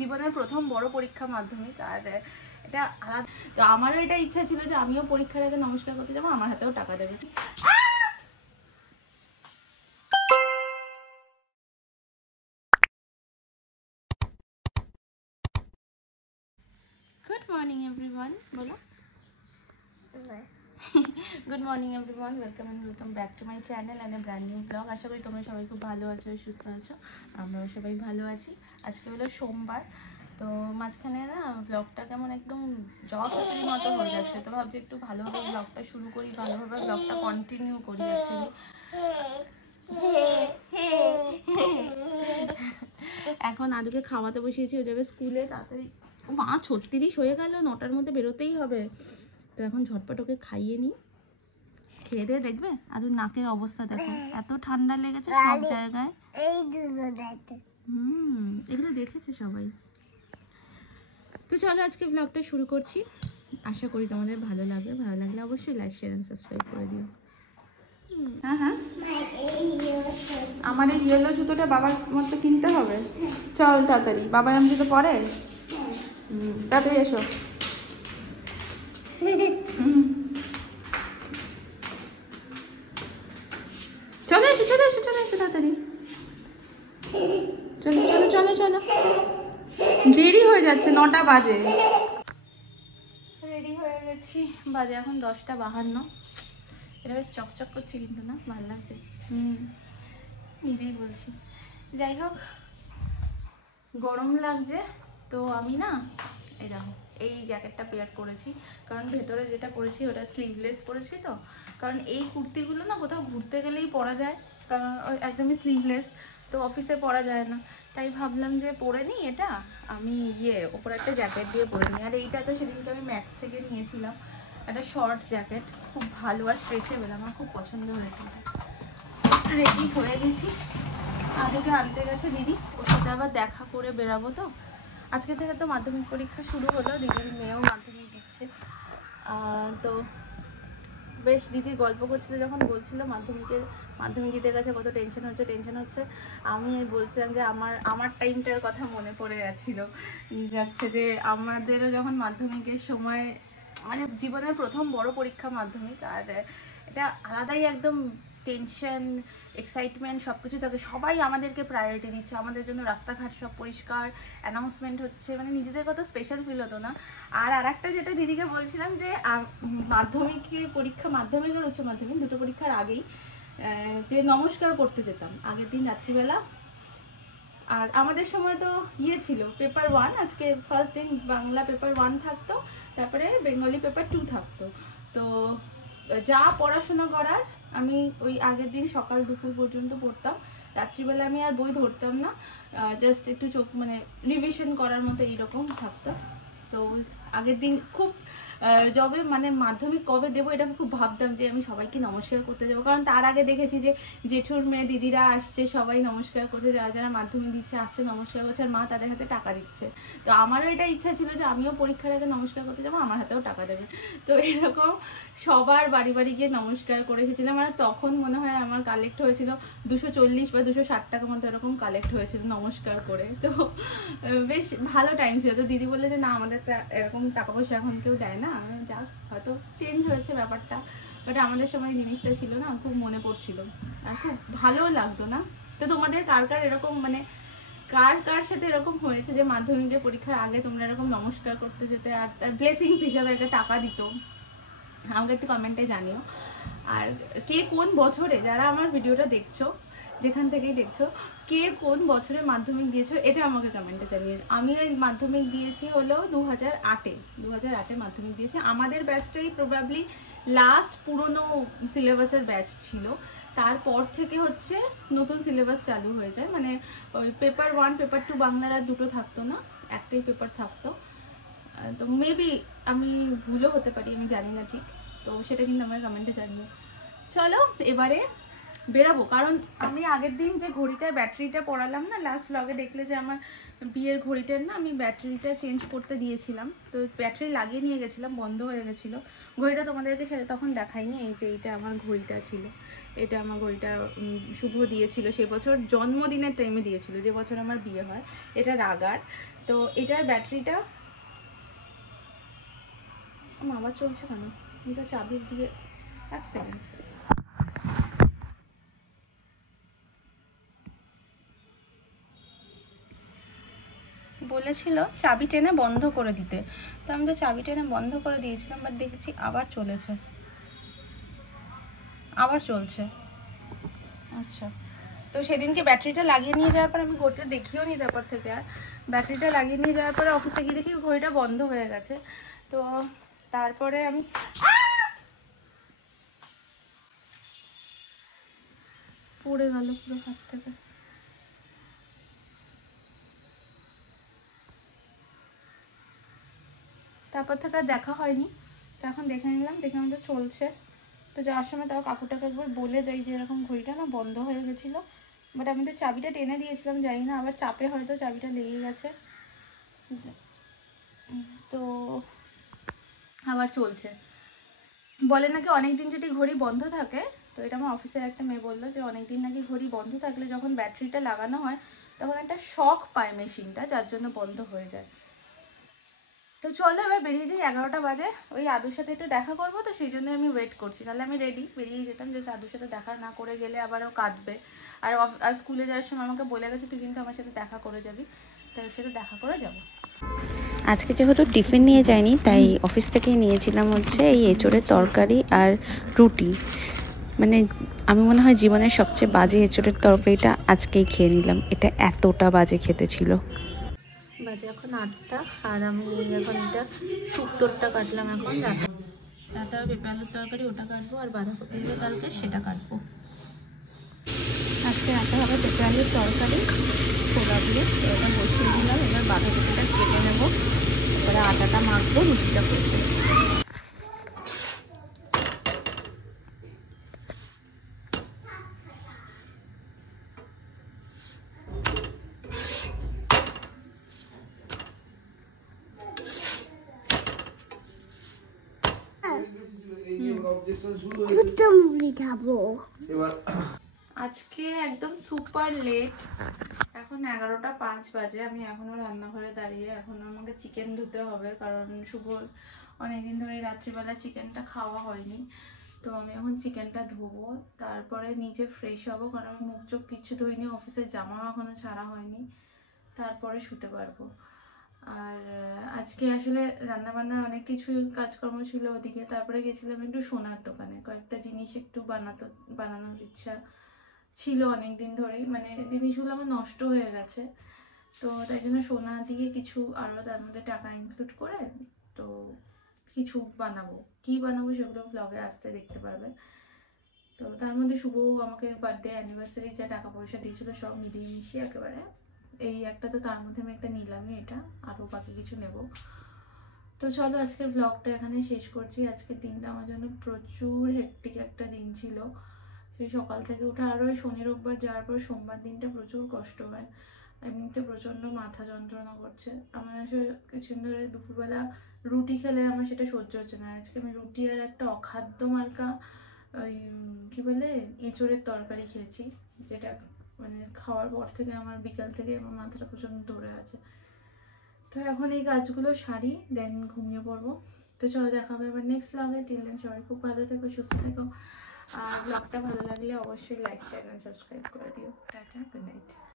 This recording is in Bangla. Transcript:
জীবনের প্রথম বড় পরীক্ষা মাধ্যমিক, আর এটা আলাদা। তো আমারও এটা ইচ্ছা ছিল যে আমিও পরীক্ষার আগে নমস্কার করতে যাবো, আমার হাতেও টাকা দেবে। গুড মর্নিং এভরিওয়ান, বলো। Good morning everyone, welcome back to my channel and a brand new blog. আশা করি তোমরা সবাই খুব ভালো আছো, সুস্থ আছো। আমরাও সবাই ভালো আছি। আজকে হলো সোমবার, তো মাঝখানে না ব্লগটা কেমন একদম জব খিচুড়ির মতো হয়ে যাচ্ছে, তো ভাবছি একটু ভালোভাবে ব্লগটা শুরু করি, ভালোভাবে ব্লগটা কন্টিনিউ করি। অ্যাকচুয়ালি এখন আদুকে খাওয়াতে বসিয়েছি, ও যাবে স্কুলে তাড়াতাড়ি। মা 36 হয়ে গেল, 9টার মধ্যে বেরোতেই হবে। তো এখন ঝটপট ওকে খাইয়ে নিই, খেয়ে দিয়ে দেখবে আদুর নাকের অবস্থা দেখো, এত ঠান্ডা লেগেছে সব জায়গায়। এগুলো দেখেছে সবাই। তো চলো আজকে ব্লগটা শুরু করছি, আশা করি তোমাদের ভালো লাগবে। ভালো লাগলে অবশ্যই লাইক শেয়ার এন্ড সাবস্ক্রাইব করে দিও। হ্যাঁ, আমার এই ইয়েলো জুতোটা বাবার মতো কিনতে হবে। চল তাড়াতাড়ি, বাবা এরম জুতো পরে। তাড়াতাড়ি এসো। চলে এসো তাড়াতাড়ি। চলো দেরি হয়ে যাচ্ছে, 9টা বাজে। রেডি হয়ে গেছি, বাজে এখন 10টা 52। এটা বেশ চকচক করছে কিন্তু, না ভালো লাগছে। নিজেই বলছি। যাই হোক, গরম লাগছে তো আমি না এই দেখো এই জ্যাকেটটা পেয়ার করেছি, কারণ ভেতরে যেটা পরেছি ওটা স্লিভলেস পরেছি। তো কারণ এই কুর্তিগুলো না কোথাও ঘুরতে গেলেই পরা যায়, কারণ একদমই স্লিভলেস, তো অফিসে পরা যায় না। তাই ভাবলাম যে পরে নিই এটা, আমি ওপরে একটা জ্যাকেট দিয়ে পরে নিই। আর এইটা তো সেদিনকে আমি ম্যাক্স থেকে নিয়েছিলাম, একটা শর্ট জ্যাকেট, খুব ভালো আর স্ট্রেচেবল, আমার খুব পছন্দ হয়েছে। রেডি হয়ে গেছি, আজকে আনতে গেছে দিদি, ওর সাথে আবার দেখা করে বেরাবো। তো আজকে থেকে তো মাধ্যমিক পরীক্ষা শুরু হলো, দিদির মেয়েও মাধ্যমিক দিচ্ছে। তো বেশ দিদি গল্প করছিল যখন, বলছিল মাধ্যমিক দিতে গেছে কত টেনশন হচ্ছে। আমি বলছিলাম যে আমার টাইমটার কথা মনে পড়ে যাচ্ছে যে আমাদেরও যখন মাধ্যমিকের সময়, মানে জীবনের প্রথম বড় পরীক্ষা মাধ্যমিক, আর এটা আলাদাই একদম টেনশন, এক্সাইটমেন্ট সব কিছু থাকে। সবাই আমাদেরকে প্রায়োরিটি দিচ্ছে, আমাদের জন্য রাস্তাঘাট সব পরিষ্কার, অ্যানাউন্সমেন্ট হচ্ছে, মানে নিজেদের কত স্পেশাল ফিল হতো না। আর একটা যেটা দিদিকে বলছিলাম যে মাধ্যমিক আর উচ্চ মাধ্যমিক দুটো পরীক্ষার আগেই যে নমস্কার করতে যেতাম আগের দিন রাত্রিবেলা। আর আমাদের সময় তো ছিল পেপার 1, আজকে ফার্স্ট দিন বাংলা পেপার 1 থাকতো, তারপরে বেঙ্গলি পেপার 2 থাকতো। তো যা পড়াশোনা করার আমি ওই আগের দিন সকাল দুপুর পর্যন্ত পড়তাম, রাত্রিবেলা আমি আর বই ধরতাম না, জাস্ট একটু চোখ মানে রিভিশন করার মতো এইরকম থাকতো। তো আগের দিন খুব যবে মানে মাধ্যমিক কবে দেবো এটা খুব ভাবতাম যে আমি সবাইকে নমস্কার করতে যাবো, কারণ তার আগে দেখেছি যে জেঠুর মেয়ে দিদিরা আসছে, সবাই নমস্কার করছে, যারা মাধ্যমিক দিচ্ছে আসছে নমস্কার করছে, আর মা তাদের হাতে টাকা দিচ্ছে। তো আমারও এটা ইচ্ছা ছিল যে আমিও পরীক্ষার আগে নমস্কার করতে যাবো, আমার হাতেও টাকা দেবে। তো এরকম সবার বাড়ি বাড়ি গিয়ে নমস্কার করে এসেছিলাম। আর তখন মনে হয় আমার কালেক্ট হয়েছিল 240 বা 260 টাকার মতো এরকম কালেক্ট হয়েছিল নমস্কার করে। তো বেশ ভালো টাইম ছিল। তো দিদি বললে যে না আমাদের তো এরকম টাকা পয়সা এখন কেউ দেয় না, যাক হয়তো চেঞ্জ হয়েছে ব্যাপারটা, বাট আমাদের সময় জিনিসটা ছিল না, খুব মনে পড়ছিল আর খুব ভালো লাগতো না। তো তোমাদের কার এরকম মানে কার সাথে এরকম হয়েছে যে মাধ্যমিকের পরীক্ষার আগে তোমরা এরকম নমস্কার করতে যেতে, আর তার ব্লেসিংস হিসাবে একটা টাকা দিত? আমাকে একটু কমেন্টে জানিও। আর কে কোন বছরে, যারা আমার ভিডিওটা দেখছো যেখান থেকেই দেখছো, কে কোন বছরে মাধ্যমিক দিয়েছো এটা আমাকে কমেন্টে জানিয়ে। আমি ওই মাধ্যমিক দিয়েছি হলো 2008-এ মাধ্যমিক দিয়েছি। আমাদের ব্যাচটাই প্রবাবলি লাস্ট পুরনো সিলেবাসের ব্যাচ ছিল, তারপর থেকে হচ্ছে নতুন সিলেবাস চালু হয়ে যায়। মানে ওই পেপার 1 পেপার 2 বাংলার আর দুটো থাকতো না, একটাই পেপার থাকতো। তো মেবি আমি ভুলও হতে পারি, আমি জানি না ঠিক, তো সেটা কিন্তু আমার কমেন্টে জানিও। চলো এবারে বেরাবো, কারণ আমি আগের দিন যে ঘড়িটার ব্যাটারিটা পড়ালাম না, লাস্ট ব্লগে দেখলে যে আমার বিয়ের ঘড়িটার না আমি ব্যাটারিটা চেঞ্জ করতে দিয়েছিলাম, তো ব্যাটারি লাগিয়ে নিয়ে গেছিলাম, বন্ধ হয়ে গেছিলো ঘড়িটা, তোমাদেরকে সেটা তখন দেখাইনি। এই যে এইটা আমার ঘড়িটা ছিল, এটা আমার ঘড়িটা শুভ দিয়েছিল, সে বছর জন্মদিনের টাইমে দিয়েছিল, যে বছর আমার বিয়ে হয়। এটা রাগার। তো এটার ব্যাটারিটা আবার চলছে কেন, এটা চাবির দিয়ে, এক সেকেন্ড। বলেছিল চাবি টেনে বন্ধ করে দিতে, তো আমি তো চাবি টেনে বন্ধ করে দিয়েছিলাম, বাট দেখেছি আবার চলেছে, আবার চলছে। আচ্ছা, তো সেদিনকে ব্যাটারিটা লাগিয়ে নিয়ে যাওয়ার পর আমি ঘড়িটা দেখিও নি, তারপর থেকে আর ব্যাটারিটা লাগিয়ে নিয়ে যাওয়ার পরে অফিসে গিয়ে দেখি ঘড়িটা বন্ধ হয়ে গেছে। তো তারপরে আমি পড়ে গেল পুরো হাত থেকে। তারপর থেকে আর দেখা হয়নি, তো এখন দেখে নিলাম, দেখে আমাদের চলছে। তো যাওয়ার সময় তাও কাকুটাকে একবার বলে যাই যে এরকম ঘড়িটা না বন্ধ হয়ে গেছিলো, বাট আমি তো চাবিটা টেনে দিয়েছিলাম, জানি না আবার চাপে হয়তো চাবিটা লেগে গেছে, তো আবার চলছে। বলে নাকি অনেকদিন যদি ঘড়ি বন্ধ থাকে, তো এটা আমার অফিসের একটা মেয়ে বললো যে অনেকদিন নাকি ঘড়ি বন্ধ থাকলে যখন ব্যাটারিটা লাগানো হয় তখন একটা শক পায় মেশিনটা, যার জন্য বন্ধ হয়ে যায়। তো চলো এবার বেরিয়ে যাই, 11টা বাজে। ওই আদুর সাথে একটু দেখা করবো, তো সেই জন্য আমি ওয়েট করছি, নাহলে আমি রেডি বেরিয়ে যেতাম, যে আদুর সাথে দেখা না করে গেলে আবার ও কাঁদবে। আর স্কুলে যাওয়ার সময় আমাকে বলে গেছে তুই কিন্তু আমার সাথে দেখা করে যাবি, তাই ওর সাথে দেখা করে যাবো। আজকে যেহেতু টিফিন নিয়ে যাইনি, তাই অফিস থেকেই নিয়েছিলাম হচ্ছে এই এঁচোড়ের তরকারি আর রুটি। মানে আমি মনে হয় জীবনের সবচেয়ে বাজে এঁচোড়ের তরকারিটা আজকেই খেয়ে নিলাম, এটা এতটা বাজে খেতে ছিল। বাজে এখন 8টা, আর আমি এখন এটা শুক্তোরটা কাটলাম, এখন রাতে পেঁপে আলুর তরকারি ওটা কাটবো, আর বাঁধাকপি কালকে সেটা কাটবো। আজকে রাতে হবে পেঁপে আলুর তরকারি ছোলা দিয়ে, এটা বসিয়ে দিলাম। এবার বাঁধাকপিটা কেটে নেবো, তারপরে আটাটা মাখবো, রুটিটা করবো। আজকে একদম সুপার লেট, এখন 11টা 5 বাজে, আমি এখনো রান্নাঘরে দাঁড়িয়ে, এখনো আমাকে চিকেন ধুতে হবে, কারণ শুভ অনেকদিন ধরে রাত্রিবেলা চিকেনটা খাওয়া হয়নি। তো আমি এখন চিকেনটা ধোবো, তারপরে নিজে ফ্রেশ হবো, কারণ আমি মুখ চোখ কিচ্ছু ধুইনি, অফিসের জামাও এখনো ছাড়া হয়নি, তারপরে শুতে পারবো। আর আজকে আসলে রান্নাবান্নার অনেক কিছু কাজকর্ম ছিল ওদিকে, তারপরে গেছিলাম একটু সোনার দোকানে, কয়েকটা জিনিস একটু বানানোর ইচ্ছা ছিল অনেকদিন ধরেই, মানে জিনিসগুলো আমার নষ্ট হয়ে গেছে, তো তাই জন্য সোনা দিয়ে কিছু আরও তার মধ্যে টাকা ইনক্লুড করে তো কিছু বানাবো, কি বানাবো সেগুলো ব্লগে আসতে দেখতে পারবে। তো তার মধ্যে শুভ আমাকে বার্থডে অ্যানিভার্সারি যা টাকা পয়সা দিয়েছিল সব মিলিয়ে মিশিয়ে একেবারে এই একটা, তো তার মধ্যে আমি একটা নিলামই, এটা আরও বাকি কিছু নেব। তো চলো আজকের ব্লগটা এখানে শেষ করছি। আজকের দিনটা আমার জন্য প্রচুর হেক্টিক একটা দিন ছিল, সেই সকাল থেকে উঠে, আরও শনি রোববার যাওয়ার পর সোমবার দিনটা প্রচুর কষ্ট হয়, এমনিতে প্রচণ্ড মাথা যন্ত্রণা করছে আমার। আসলে কিছুদিন ধরে দুপুরবেলা রুটি খেলে আমার সেটা সহ্য হচ্ছে না, আজকে আমি রুটি আর একটা অখাদ্য মার্কা ওই কী বলে এঁচোড়ের তরকারি খেয়েছি, যেটা মানে খাওয়ার পর থেকে আমার বিকাল থেকে আমার মাথাটা প্রচণ্ড ধরে আছে। তো এখন এই কাজগুলো সারি, দেন ঘুমিয়ে পড়বো। তো চলো দেখা হবে আবার নেক্সট ব্লগে। টিল দেন সবাই খুব ভালো থেকো, সুস্থ থেকো, আর ব্লগটা ভালো লাগলে অবশ্যই লাইক শেয়ার এন্ড সাবস্ক্রাইব করে দিও। Tata, good night.